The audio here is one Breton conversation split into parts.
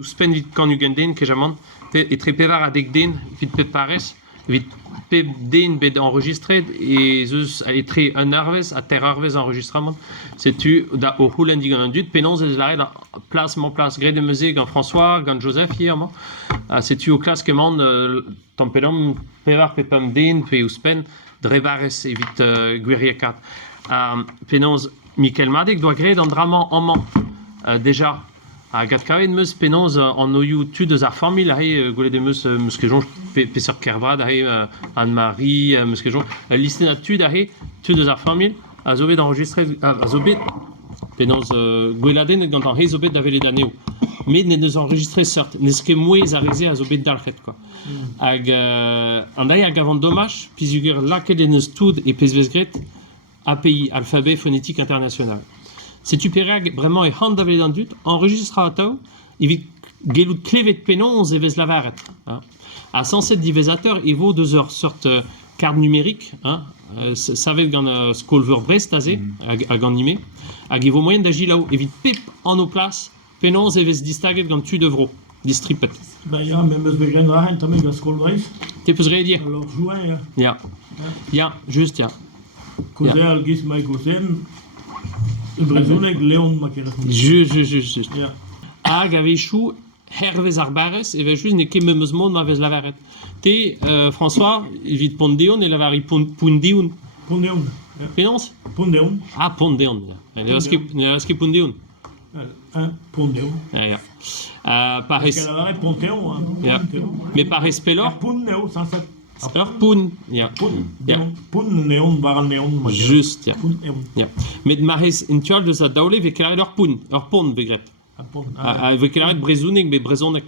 Spen vid kanugenden kejamant et tre pevar adek den vid pep pares vid pep den bet enregistret et zeus et tre un arvez a ter arvez enregistrement setu da o houlandi gant an dud penons eus lare da place gret de meze gant François gant Joseph hier setu o klas kement tampelam pevar pepam den pe ouspen drevarez evit gwiriakat penons Michael Madek doa gret an draman amant déjà a gad kavet meus penons an oioù tu deus ar famil gwelet de meus meus kejon peseurt kervad Anne-Marie meus kejon listen a tu tu deus ar famil a zo bet enregistret a zo bet penons gweladen gant an zo bet da velet aneo met ne deus enregistret seurt nes ket mouez a reze a zo bet dalc'het quoi hag an a gavant dommaj pizuger laket en eus tout e pezvez gret API, Alphabet Phonétique International. C'est upérag vraiment et hand d'avelet dut enregistra atao evit gelout klevet penons evez lavaret. À 107 divisateur evo 2 heures sorte carte numérique savet gant skolver Brest aze hag animé hag evo moyen d'agir là evit pep en o place penons evez distaget gant tu devro distripet. Ben ja, men meus begren rahen tamig gant skolvreiz. Te peus re dir. Alors jouen ja. Ja, just ja. Koze al giz mai kozen brezounek leon ma keret. Just. Ja. Hag avechou hervez ar barez e vez just ne ket meus mod ma vez lavaret. Te, François, evit pondeon e lavari pondeon. Pondeon. Penons? Pondeon. Ah, pondeon. Ne vaz ket pondeon. Pondeon. Ja. Par Parce que lavare ponteon. Ja. Mais par espelor? Ponneo, sans ça. Ur poun, ja. Poun neon, var neon. Just, ja. Poun neon. Ja. Met marez in tual deus a daoule ve kelaret ur poun, ur pont begret. Ve kelaret brezounek be brezonek.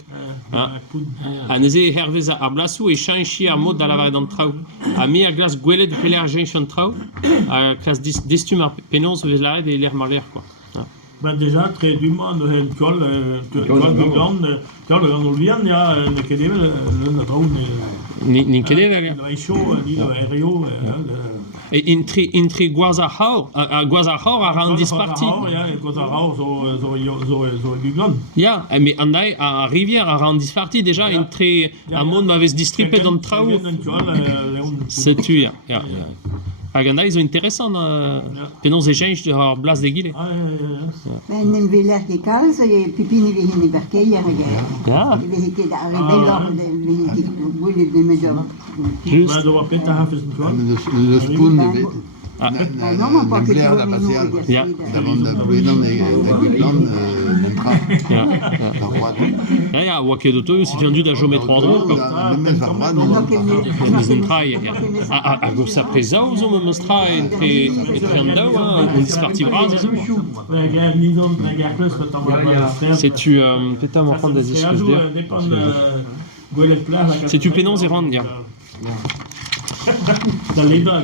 A neze hervez ar blasou e chanchi ar mod da lavaret an traoù. A me a glas gwelet peler jench an traoù, a glas destum ar penons vez laret e ler mar ler, quoi. Ben déjà, très du monde, un col de grande, col de grande olvian, il y a un kedevel, le drone. Ni kedevel, ja. Le chaud, ni le rio. Et intri gwaza haur a ran disparti. Ja, gwaza haur, zo guglan. Ja, mais andai a rivière a ran disparti déjà intri a mod ma vez distripet an traoù. Setu, ja. Hag an da zo interesant penons e jench ar blas de gile. Men nem veler ket kalz e pipini vehin e berkeier hag Ja. e vezete da rebellor vehin gwelet de medor. Just. Ben, doa pet a hafez n'toal. Le spoon de bet. Non, pas que L'Anglaire da paseal. Ja. Davant da bredon da Gutland, n'entra. Ja, oa ket oto, si tu an dud a jomet roadro, quoi. Nemez ar brad, Miz en trai, ja. A gos apre zaou zo meus tra entre an daou, on disparti braz, zo. Regar nizon, regar plus que t'en Setu, petam ar c'hant da ziskez der. Dépend gwelet plas. Setu penons e ran, ja. Da leda,